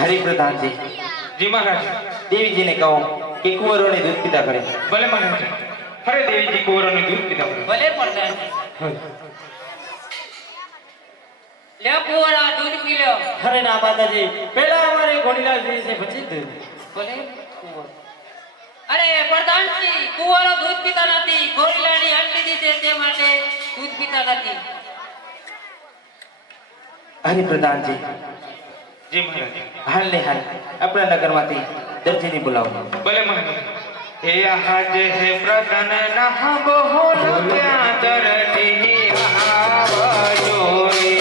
हरिप्रधान जी जी महाराज। देवी जी ने कहो कि कुंवरों ने दूध पीता करे। भले महाराज। अरे देवी जी कुंवरों ने दूध पीता करे। भले प्रधान ले कुंवरा दूध पी लो। अरे ना माताजी पहला हमारे गोनीलाल जी से बची थे ભલે અરે પ્રધાનજી કુંવરો દૂધ પીતા નથી ગોરીલાની હાથ લીધી છે તે માટે દૂધ પીતા નથી. हरिप्रधान जी जी महाराज। हाल ने हाल अपना नगर माती दर्जी ने बुलाओ। भले महाराज। हे आज है प्रधान नहा बोलो क्या दरदी आवजो रे।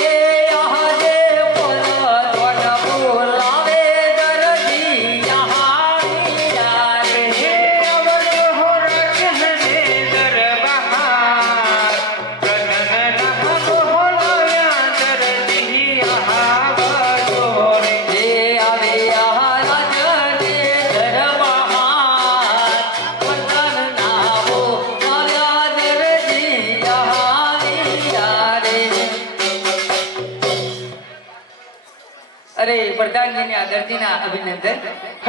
અરે પ્રધાનજીને આ દર્દીના અભિનંદન.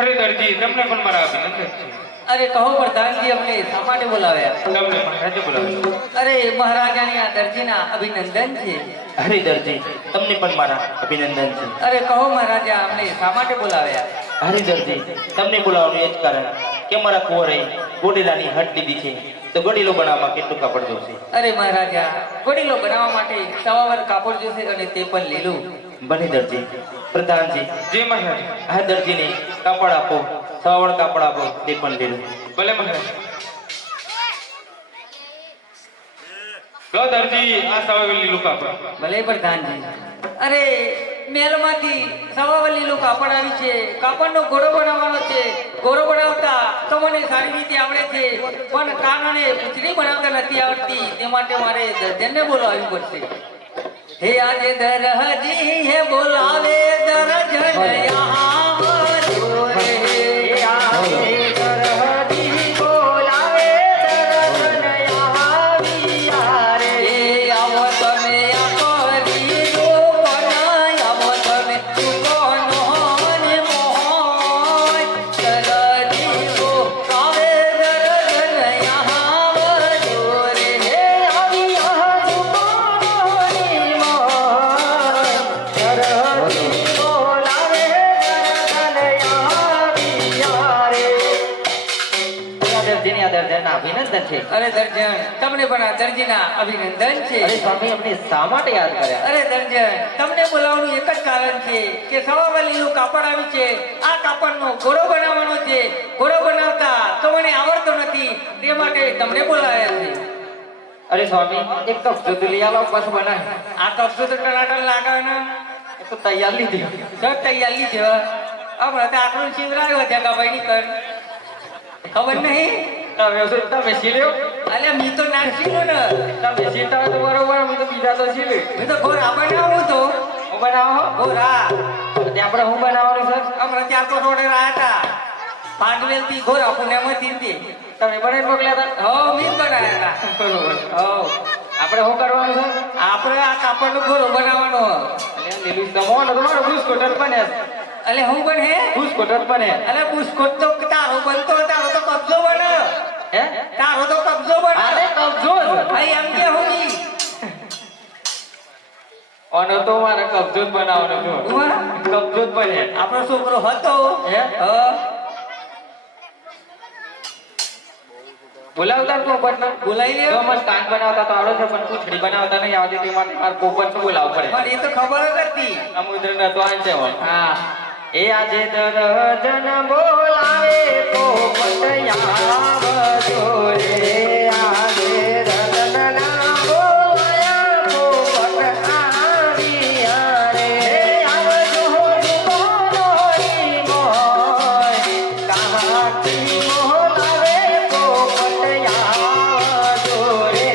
अरे दर्जी તમને પણ મારા અભિનંદન છે. અરે કહો પ્રધાનજી અમને શા માટે બોલાવ્યા? તમને મહારાજે બોલાવ્યો. અરે મહારાજાની આ દર્દીના અભિનંદન છે. हरि दर्जी तमने पण मारा अभिनंदन छे। અરે કહો મહારાજા અમને શા માટે બોલાવ્યા? हरि दर्जी तमने बोलावવાનું એ જ કારણ કે મારા કુંવરે ગોડીલાની હટ લીધી છે તો ગોડીલો બનાવવામાં કેટલું કાપડ જોશે। અરે મહારાજા ગોડીલો બનાવવા માટે સવાવર કાપડ જોશે અને તે પણ લીલું. બને દર્જી પ્રધાન जी जी महाराज। આ દર્જીને કાપડ આપો સવાવડ કાપડ આપો તે પણ લેલું। भले महाराज। लो दर्जी आ सवावेल લીલું કાપડ. ભલે પ્રધાનજી. અરે મહેલમાંથી સવાવર લીલું કાપડ આવી છે. કાપડનો ઘોડો બનાવવાનો છે. ઘોડો બનાવતા તો મને સારી રીતે આવડે છે પણ કારણે પૂંછડી બનાવતા નથી આવડતી તે માટે મારે દર્જનને બોલાવવી પડશે. હે આજે દરહજી હે બોલાવે દરજન યહાં આવજો રે. હે આજે દરહજી બોલાવે દરજન યહાં આવ્યા રે. આવો તમે આ કરી રૂપના આવો તમે સુકોનો ને મોહન દરજી બોલાવે દરજન યહાં આવજો રે. હે આવ્યા સુકોનો ને મોહન દરજી બોલાવે દરજન યહાં આવ્યા રે. દર્જીની આ દર્જનના અભિનંદન છે। અરે દર્જન તમને પણ આ દર્જીના અભિનંદન છે. અરે સ્વામી અમને શા માટે યાદ કર્યા? અરે દર્જન તમને બોલાવવાનું એક જ કારણ છે કે સવાવર લીલું કાપડ આવી છે. આ કાપડનો ઘોડો બનાવવાનો છે. ઘોડો બનાવતા તો મને આવડતો નથી તે માટે તમને બોલાવ્યા છે. અરે સ્વામી એક કપ દૂધ લઈ આવો પછી બનાય। આ કપસો તો ટનાટન લાગે ને એ તો તૈયાર લીધી। સર તૈયાર લીધો હમણાં તો આટલું શિવરાયો જગા ભાઈ ની કર ખબર નહીં તમે શીલ્યો અલ્યા મી તો ના શીલો ને તમે શીલતા હોય તો બરોબર અમે તો બીજા તો શીલે। મેં તો ઘોર આ બનાવું તો હું બનાવો ઘોરા ત્યાં આપણે હું બનાવવાનું સર? હમણાં ચાર તો રોડે રહ્યા હતા પાંડવેલ થી ઘોરા પુણ્યમાંથી હતી તમે બનાવી મોકલ્યા હતા? હો મી બનાવ્યા હતા. બરોબર। હો આપણે શું કરવાનું સર? આપણે આ કાપડનો ઘોરો બનાવવાનો. એટલે લીલું તમારો તમારો બુસ્કોટર બને અલે હું બન હે બુસ્કોટર બને અલે બુસ્કોટ તો તારો બનતો તારો તો કબજો બને હે? તારો તો કબજો બને અરે કબજો જ। ભાઈ એમ કે હું ઈ ઓનો તો મારે કબજો જ બનાવવાનો છો। ઉમા કબજો જ બને। આપણો છોકરો હતો હે? બોલાવતા તો પોપટને બોલાવી લે. જો મને કાન બનાવતા તો આવડે છે પણ પૂંછડી બનાવતા નહીં આવડતી તે માટે મારે પોપટને બોલાવવું પડે। પણ એ તો ખબર જ હતી. સમુદ્રને તો આન છે વળ। હા એ આજે દરજન બોલાવે પોપટ આવજો રે। આજે દરજનના બોલાયા પોપટ આવ્યા રે। આવજો રૂપાની મોય કાકી બોલાવે પોપટ આવજો રે।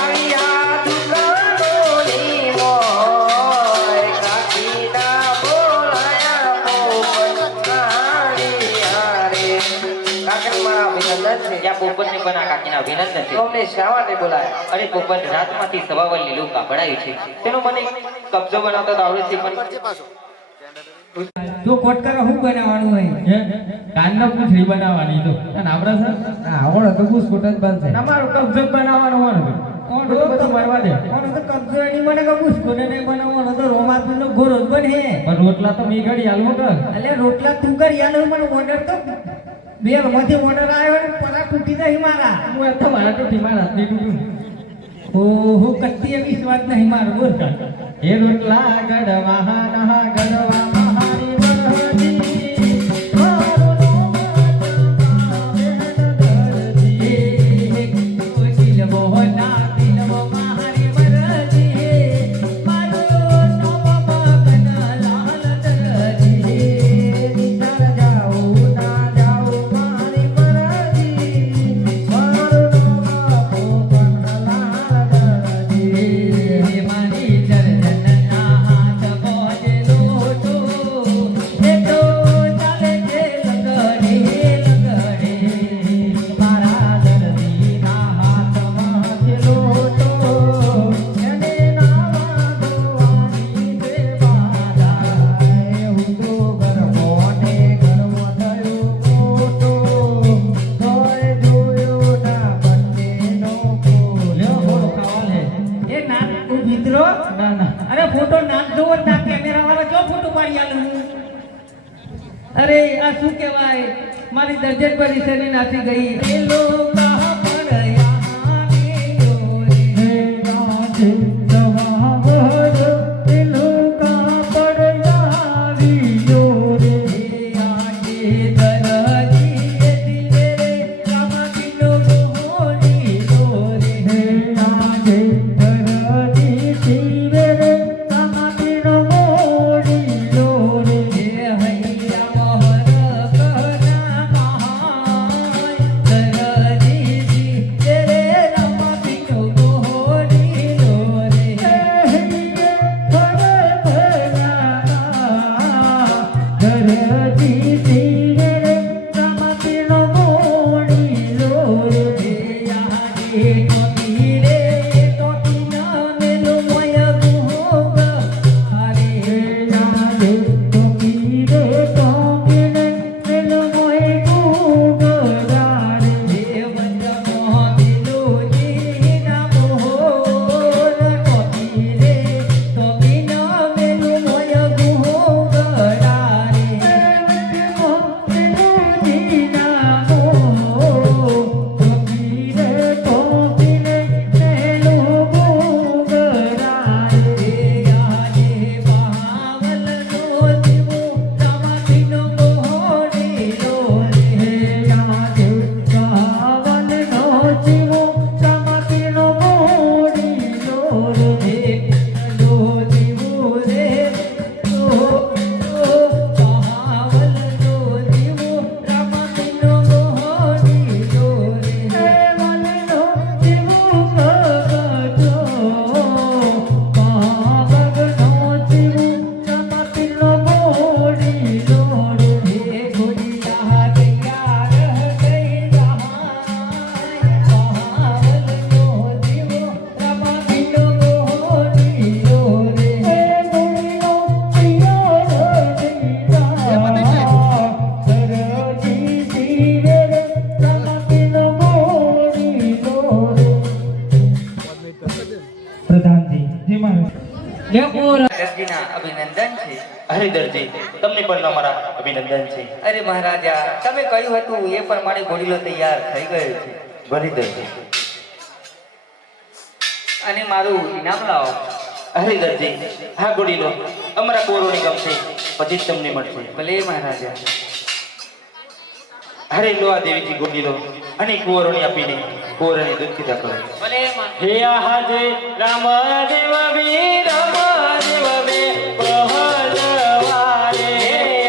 આવ્યા દુકાનોની મોય કાકીના બોલાયા પોપટ આવ્યા રે। કાકીના અભિનંદન છે। ત્યાં પોપટને પણ આ કાકીના અભિનંદન છે। તો અમને શા માટે બોલાયા? અરે પોપટ રાતમાંથી સવાવર લીલું કાપડ આવ્યું છે તેનો મને કબજો બનાવતા તો આવડે છે પણ તો કોટકારા શું બનાવવાનું હોય કાનનો પૂંછડી બનાવવાની તો અને આપણે સર આવડે તો બુસ્કોટ જ બનશે. તમારું કબજો જ બનાવવાનો હોય ને કોણ બધું બધું બનવા દે કોણ તો કબજો એની મને કબૂસ કોને નહીં બનાવવાનો તો રોમાપીનો ગોરો જ બને પણ રોટલા તો મી ઘડી હાલવું કર એટલે રોટલા તું કરી યાર મને ઓર્ડર તો બે માંથી ઓર્ડર આવ્યો ને પરા તૂટી જાય મારા હું તો મારા તો ટીમા રાતની તૂટ્યું ઓહો કત્તી વિશ્વાસ નહીં મારો બોલ એ રોટલા ગડવા ના ગડવા મહારી વરહદી મારો અરે ફોટો નાચ જોવો ના કેમેરા વાળા જો ફોટો પાડી આલું અરે આ શું કહેવાય મારી દર્જન પર ઈસરની નાચી ગઈ એ લોકા પડયા રે નાચે જવાહર એ લોકા પડયા વીજો રે આગે દરજી દિલે રે કામકીનો મોહની રે આગે દરજી દિલે રે કામકીનો મોહની રે હૈયા મોહર કના મહાય દરજી દિલે રે કામકીનો મોહની રે દરજી દિલે રે કામકીનો મોહની રે આગે ટોકીરે ટોકીના મેલો મોય ગુહોગ હરે આગે ટોકીરે ટોકીને મેલો મોય ગુહોગ રે વંદ મોહ મેલો જીના મોહર ટોકીરે ટોકીના મેલો મોય ગુહોગ રે મોહ મેલો જીના મોહ ટોકીરે ટોકીને મેલો ગોગરાય આગે બાવલનો જીવો રામાતીનો મોહની રે આગે બાવલનો જીવો રામાતીનો મોહની રે લો જીવો રે લો બાવલનો જીવો રામાતીનો મોહની રે વલનો જીવો ગગજો બાવગનો જીવો રામાતીનો મોહની રે ગોડિયા ગયા ગઈ બાવલનો જીવો રામાતીનો મોહની રે ગોડિયો પ્રિયો સરજી જીવે રે રામાતીનો મોહની રે પ્રધાનજી જી મારે દરજીના અભિનંદન છે અરે દરજી તમને પણ અમારા અભિનંદન છે. અરે મહારાજા તમે કહ્યું હતું એ પ્રમાણે ઘોડીલો તૈયાર થઈ ગયો છે ભલે દરજી. અને મારું ઇનામ લાવો અરે દરજી હા ગોડીલો અમારા કોરોની ગમશે પછી જ તમને મળશે. ભલે મહારાજા અરે લો આ દેવીજી ગોડીલો અને કુંવરોની આપીને કુંવરોની દુઃખિતા કરો. ભલે હે આજે રામ દેવ વીર રામ દેવ વે પહલવારે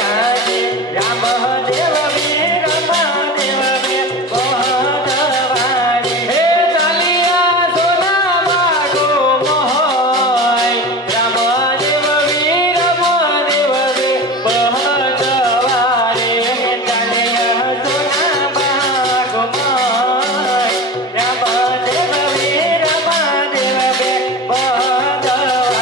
આજે રામ દેવ વીર રામ દેવ વે પહલવારે હે ચાલિયા સોના વાગો મોહય રામ દેવ વીર રામ દેવ વે પહલવારે હે ચાલિયા સોના વાગો મોહય રામ દેવ વીર રામ દેવ વે પહલવારે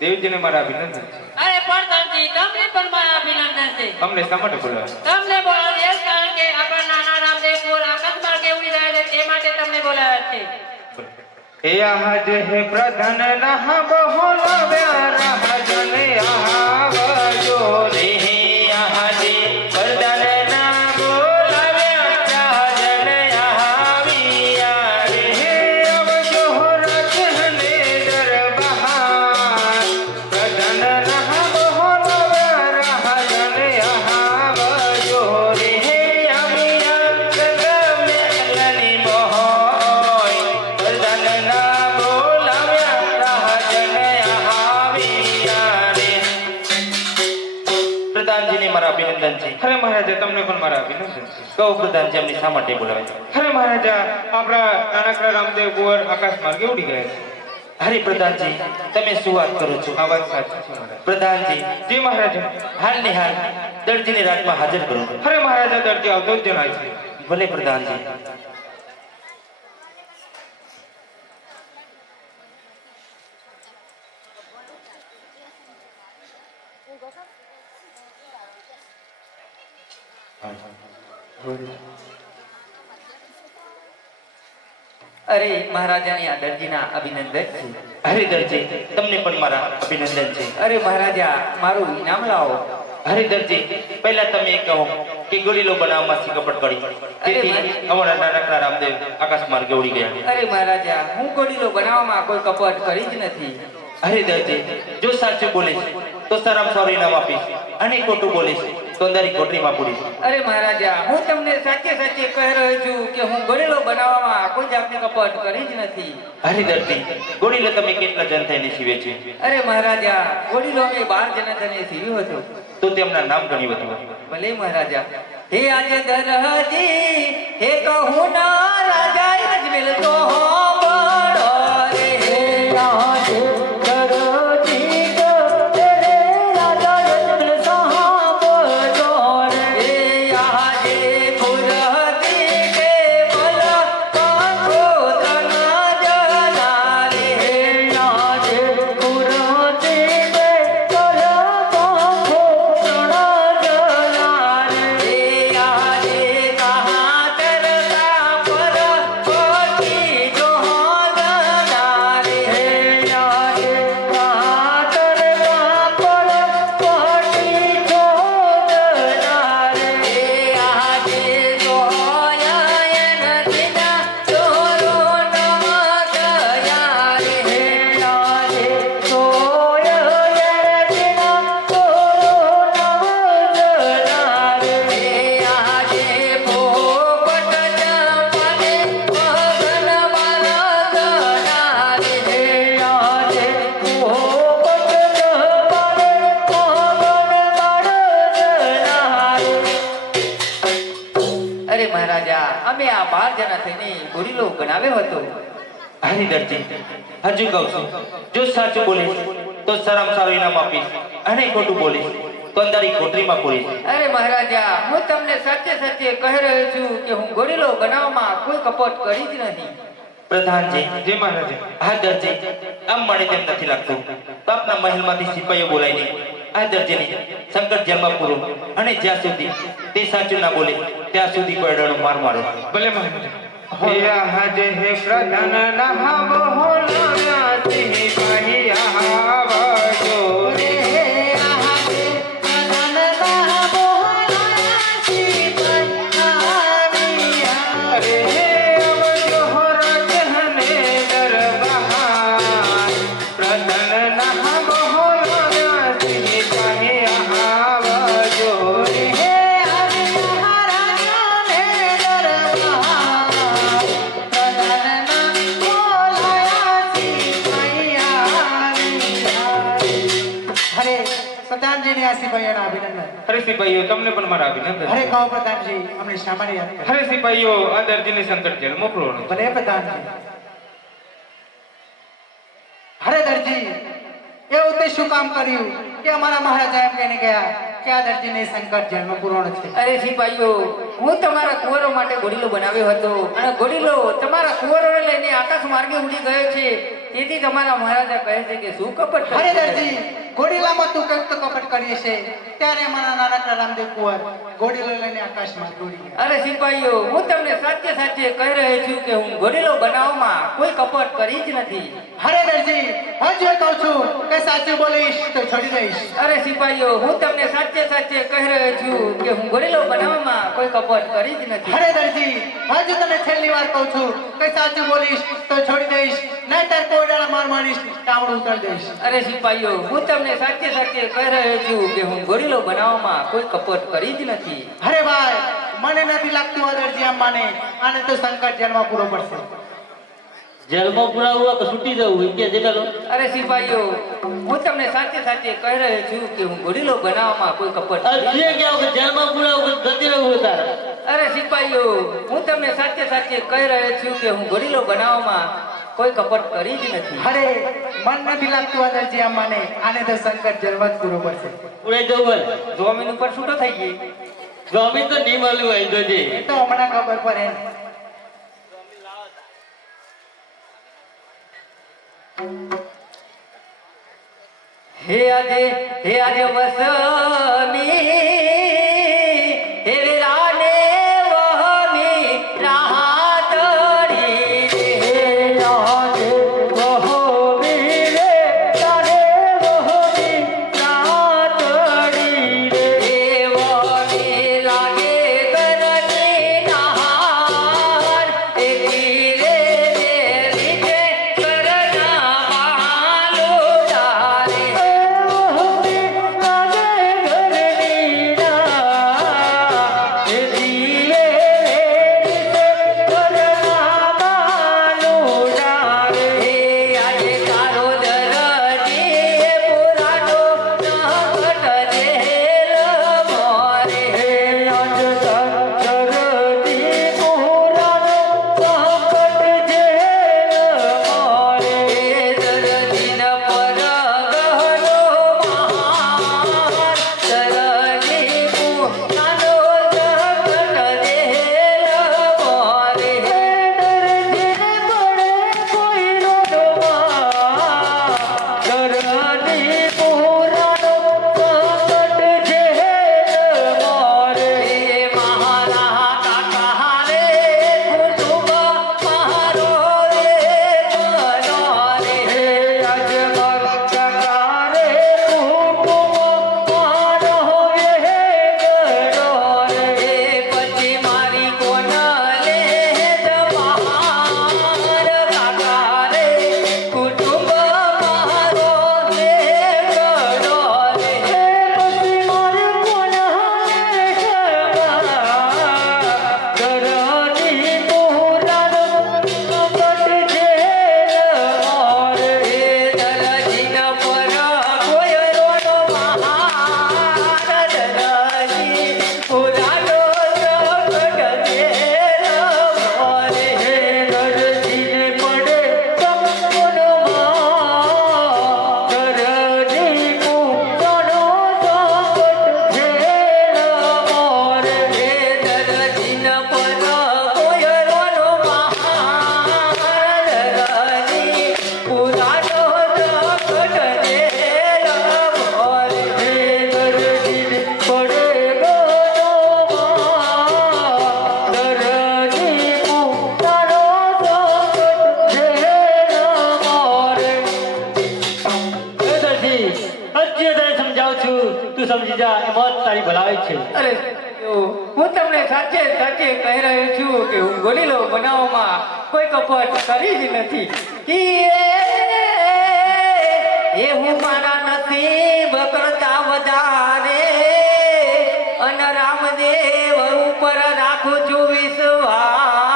દેવજીને મારા અભિનંદન છે. અરે પ્રધાનજી, તમને પણ મારા અભિનંદન છે. અમને શા માટે બોલાવ્યા? તમને બોલાવ્યા એ જ કારણ કે આપણા નાના રામદેવ કુંવર આકાશમાં કે ઉડી રહ્યા છે તે માટે તમને બોલાવ્યા છે. એ આજ હે પ્રધાન ના બહોલાવ્યા રાજન આવજો રે. આજે પ્રધાન ના બોલાવ્યા રાજન આવ્યા રે. આવજો રાજને દરબાર. પ્રધાન ના બોલાવ્યા રાજન આવજો રે. આવ્યા મેલની મોય પ્રધાન ના બોલાવ્યા રાજન આવ્યા રે. પ્રધાનજીને મારા અભિનંદન છે. અરે મહારાજા તમને પણ મારા અભિનંદન છે. કહો પ્રધાનજી અમને શા માટે બોલાવે છે? અરે મહારાજા આપણા નાનકડા રામદેવ કુંવર આકાશ માર્ગે ઉડી ગયા છે. અરે પ્રધાનજી, તમે શું વાત કરો છો? આ વાત સાચી છે મહારાજ. પ્રધાનજી, જી મહારાજા. હાલની હાલ દરજીને રાજમાં હાજર કરો. અરે મહારાજા, દરજી આવતો જ જણાય છે. ભલે પ્રધાનજી. અરે મહારાજાની આ દરજીના અભિનંદન છે. અરે દરજી, તમને પણ મારા અભિનંદન છે. અરે મહારાજા, મારું ઇનામ લાવો. અરે દરજી, પહેલા તમે એ કહો કે ગોળીલો બનાવવામાં શી કપટ કરી, તેથી અમારા નાનકડા રામદેવ આકાશ માર્ગે ઉડી ગયા. અરે મહારાજા, હું ગોળીલો બનાવવામાં કોઈ કપટ કરી જ નથી. અરે દરજી, જો સાચું બોલીશ તો સારામાં સારું ઇનામ આપીશ, અને ખોટું બોલીશ તો અંધારી કોટરીમાં પૂરીશ. અરે મહારાજા, હું તમને સાચે સાચે કહી રહ્યો છું કે હું ગોળીલો બનાવવામાં કોઈ જાતની કપટ કરી જ નથી. અરે દરજી, ગોળીલો તમે કેટલા જન થઈને સીવે છે? અરે મહારાજા, ગોળીલો અમે 12 જણા થઈને સીવ્યો હતો. તો તેમના નામ ઘણી બધી. ભલે મહારાજા. હે આજે દરજી, હે કહું ના રાજા અજમેર તો બડો રે. હે આજે દરજી તો રે રાજા અજમેર સાંભળો રે. હે આજે ખુરતી કે ભલા પાંખો ત્રણા જણા રે. હે આજે ખુરતી કે ભલા પાંખો ત્રણા જણા રે. હે આજે કહા તરતા પર કોટી જોગના રે. હે આજે કહા તરતા પર કોટી જોગના રે. હે આજે જોયા નદીના ચોરો નમ ગયા રે. હે આજે જોયા નદીના ચોરો નમ ગયા રે. હે આજે પોપટ ચંપલે મગન મરગના રે. હે આજે પોપટ ચંપલે મગન મરગના રે. અરે મહારાજા, અમે આ 12 જણા થઈને ગોળીલો બનાવ્યો હતો. અરે દરજી, હજુ કહું છું, જો સાચું બોલીશ તો સારામાં સારું ઇનામ આપીશ, અને ખોટું બોલીશ તો અંધારી કોટરીમાં પૂરીશ. અરે મહારાજા, હું તમને સાચે સાચે કહી રહ્યો છું કે હું ગોળીલો બનાવવામાં કોઈ કપટ કરી જ નથી. પ્રધાનજી, જી મહારાજા. આ દરજી આમ મને તેમ નથી લાગતું. બાપના મહેલમાંથી સિપાહીઓ બોલાવીને આ દરજીને સંકટ જેલમાં પૂરો, અને જ્યાં સુધી તે સાચું ના બોલે ત્યાં સુધી કોયડાનો માર મારો. ભલે મહારાજા. હે આજે હે પ્રધાન નહાવો હોલાયા સિપાહી આવજો રે. અરે હે આવજો રાજને દરબાર. પ્રધાન નહાવો હોલાયા સિપાહી આવજો રે. પ્રધાનજીને આ સિપાહીઓના અભિનંદન. અરે સિપાહીઓ, તમને પણ મારા અભિનંદન. અરે કહો પ્રધાનજી, અમને શા માટે યાદ કર્યા? અરે સિપાહીઓ, આ દર્દીને સંકટ જેલ મોકલો ને. ભલે પ્રધાનજી. અરે દરજી, એવું તે શું કામ કર્યું કે અમારા મહારાજા એમ કહીને ગયા કે આ દરજીને સંકટ જેલમાં પૂરો છે? અરે સિપાહીઓ, હું તમારા કુંવરો માટે ગોળીલો બનાવ્યો હતો, અને ગોળીલો તમારા કુંવરોને લઈને આકાશ માર્ગે ઉડી ગયો છે. તેથી તમારા મહારાજા કહે છે કે શું કપટ અરે કર્યું? દરજી, ઘોડીલામાં તું કંઈક તો કપટ કરીએ છે. ત્યારે અમારા નાનકડા રામદેવ કુંવર ઘોડીલો લઈને આકાશમાં દોડી ગયા. અરે સિપાહીઓ, હું તમને સાચે સાચે કહી રહ્યો છું કે હું ગોળીલો બનાવવામાં કોઈ કપટ કરી જ નથી. અરે દરજી, હજુ એ કહું છું કે સાચું બોલીશ તો છોડી દઈશ. અરે સિપાહીઓ, હું તમને સાચે સાચે કહી રહ્યો છું કે હું ગોળીલો બનાવવામાં કોઈ કપટ કરી જ નથી. અરે દરજી, હજુ તને છેલ્લી વાર કહું છું કે સાચું બોલીશ તો છોડી દઈશ, નહીંતર કોયડાના માર મારીશ, ટામડું ઉતારી દઈશ. અરે સિપાહીઓ, હું તમને સાચે સાચે કહી રહ્યો છું કે હું ગોળીલો બનાવવામાં કોઈ કપટ કરી જ નથી. અરે ભાઈ, મને નથી લાગતું આ દરજી આમ માને. આને તો સંકટ જેલમાં પૂરો પડશે. જેલમાં પૂરા હુआ કે છૂટી જવું કે જેલો. અરે સિપાહીઓ, હું તમને સાચે સાચે કહી રહ્યો છું કે હું ગોળીલો બનાવવામાં કોઈ કપટ અરે કરી જ જે क्या કે જેલમાં પૂરા હુआ ગતિ રહું તારે. અરે સિપાહીઓ, હું તમને સાચે સાચે કહી રહ્યો છું કે હું ગોળીલો બનાવવામાં કોઈ કપટ કરી જ નથી. અરે મન નથી લાગતું આદરજી અમ્માને. આને તો શંકર જન્મ જ પૂરો પડશે. ઉડે જવું બોલ જમીન ઉપર છૂટો થઈ ગઈ. જમીન તો નહીં મળ્યું હોય તો જે એ તો હમણાં ખબર પડે. હે આજે વસમી હે રાને વહમી રાહતડી રે આજે વહમી રે રાને વહમી રાહતડી રે વહમી લાગે ગરની નહાર એકી રે લીધે કરના માલો ડારે તું સમજી જા એ મોત તારી ભલાઈ છે. અરે હું તમને સાચે સાચે કહી રહ્યો છું કે હું ગોલીલો બનાવવામાં કોઈ કપટ કરી જ નથી. એ હું મારા નસીબ કરતા વધારે અને રામદેવ ઉપર રાખું છું વિશ્વાસ.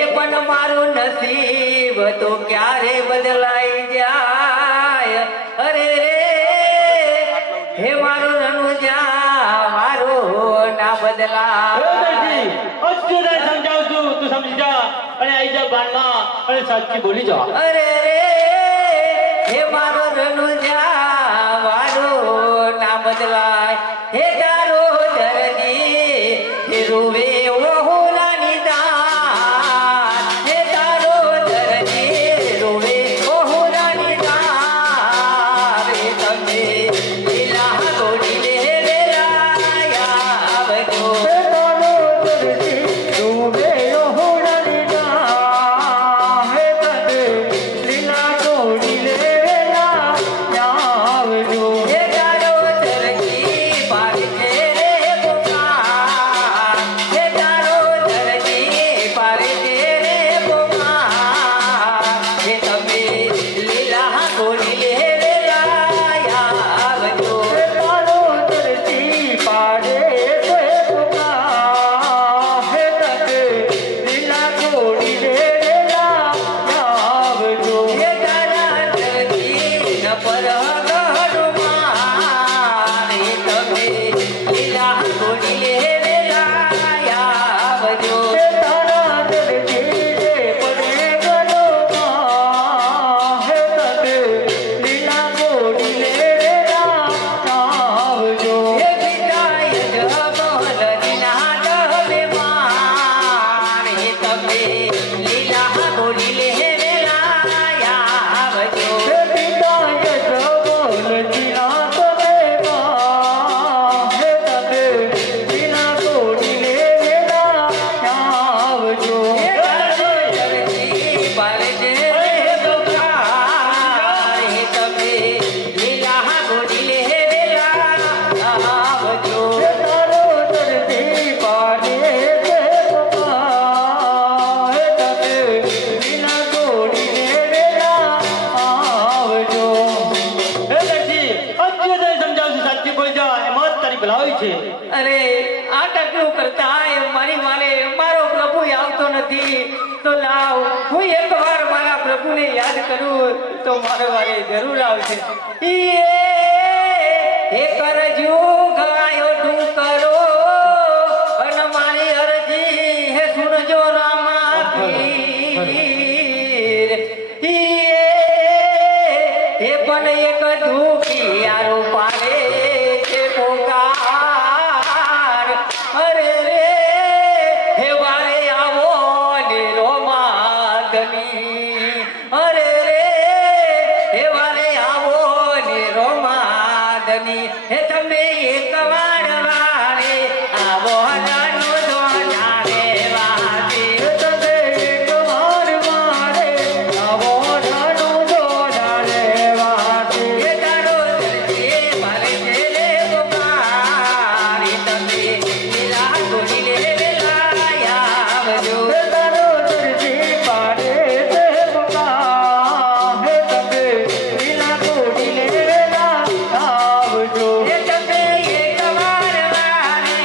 એ પણ મારું નસીબ તો ક્યારે બદલાઈ જાય. અરે રે હે મારો રનુજા મારો ના બદલાય. અત્યારે સમજાવું છું તું સમજી જા અને આઈ જા બારમાં અને સાચી બોલી જા. અરે રે હે મારો રનુજા મારો ના બદલાય. હે તારો દર્દી હે રોવે ઓહુલાની દાન. હે તારો દર્દી રોવે ઓહુલાની દાન. રે તમે લીલા ગોડી લે વેરાયા આવજો. હે તારો દર્દી રોવે ઓહુલાની દાન. હે તમે લીલા ગોડી લે વેરાયા આવજો. હે તારો દર્દી પારકે રે પુકાર. હે તારો દર્દી પારકે રે પુકાર. હે તમે લીલા ગોડી લે વેરાયા મોકલાવી છે. અરે આ ટકલું કરતા મારી માને મારો પ્રભુ આવતો નથી તો લાવ હું એકવાર મારા પ્રભુને યાદ કરું તો મારો વારે જરૂર આવશે એ કરજુ ગાયો ઢુકરો અને મારી અરજી હે સુનજો રામા પીર એ પણ એક દુખિયારો પાડે છે પોકાર અરે રે હે વારે આવો ને રોમાદની અરે રે હે વારે આવો ને રોમાદની હે તમે એક વાર વારે આવો નાનો દોના રે વાતી તમે એક વાર વારે આવો નાનો દોના રે વાતી એ તારો દરજી મારે છે રે ગોપારી તમે લીલા ગોલી લે લાયા આવજો તારો દરજી પાડે છે ગોપા હે તમે લીલા ગોલી લે આવજો એ તમે એક વાર વારે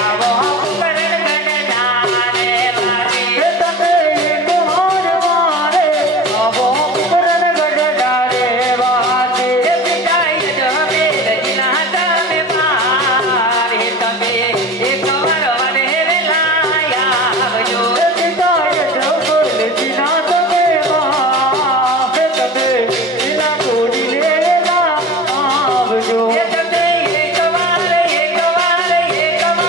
આવો કરણ ગણના રે વાતી એ તમે એક વાર વારે આવો કરણ ગણના રે વાતી એ પિતાય જમે રચના તમે મારે તમે એક વાર વારે લાયા આવજો એ પિતાય જમે રચના તમે મારે તમે લીલા ગોળી લેલા આવજો એ તમે એક વાર વારે આવો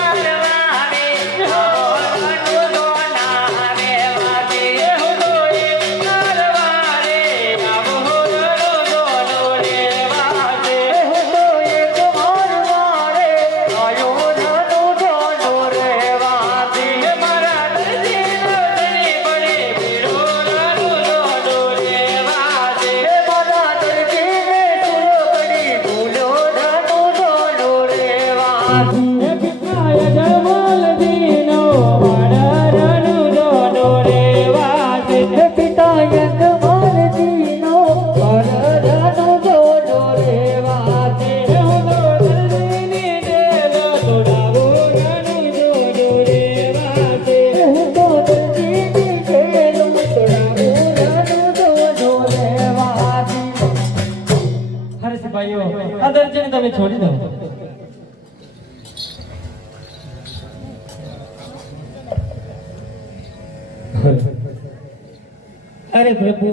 દોના રે વાતી એ હું તો એક વાર વારે આવો દોનો રે વાતી એ હું તો એક વાર વારે આયો દોનો રે વાતી એ મારા દરજી નોતરી પડે પીડો દોનો રે વાતી એ મારા દરજી ને સુરો પડી ભૂલો દોનો રે વાતી એ પિતાય જમલ દીનો વડરનું દોનો રે વાતે એ પિતાય જમલ દીનો વડરનું દોનો રે વાતે એ હું તો દર્દીની દેલો તોડાવો નાનું દોનો રે વાતે એ હું તો દર્દીની દેલો તોડાવો નાનું દોનો રે વાતે હરે સિપાહીઓ આ દર્દીને તમે છોડી દો અરે પ્રભુ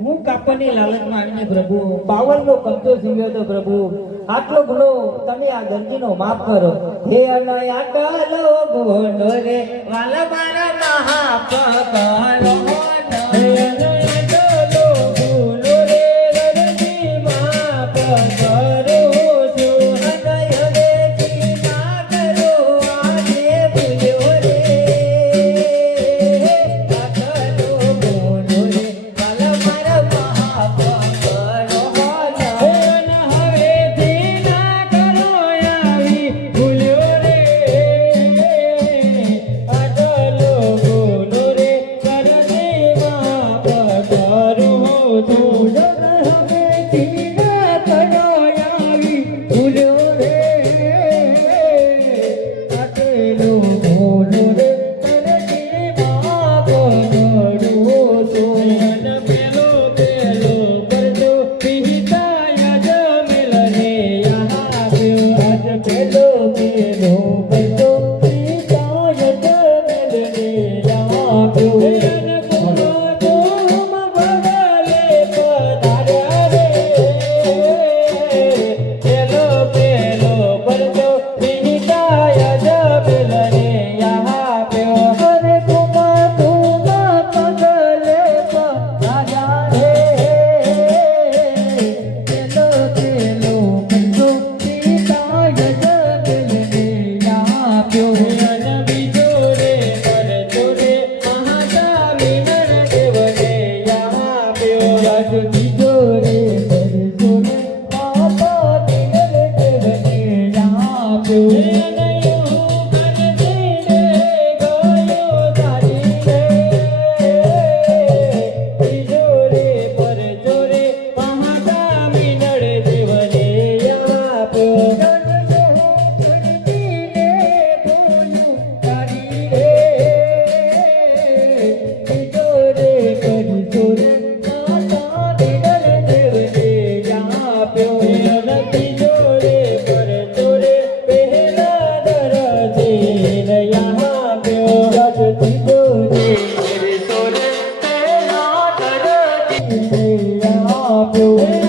હું કાપડની લાલચમાં આવીને પ્રભુ પાવનનો કબજો સીવ્યો હતો પ્રભુ આટલો ગુનો તમે આ દર્દીનો માફ કરો હે અનયા કાલો ગુનો રે વાલા મારા મહાપકલો હે અનયા કાલો ગુનો રે દર્દી માફ કરો છું અનય રે કી ના કરો આજે ભૂલ્યો રે કાકલો ગુનો રે વાલા મારા મહાપકલો હે ન હવેથી ના કરો આવી ભૂલ્યો રે આટલો ગુનો રે કરજે આપ્યું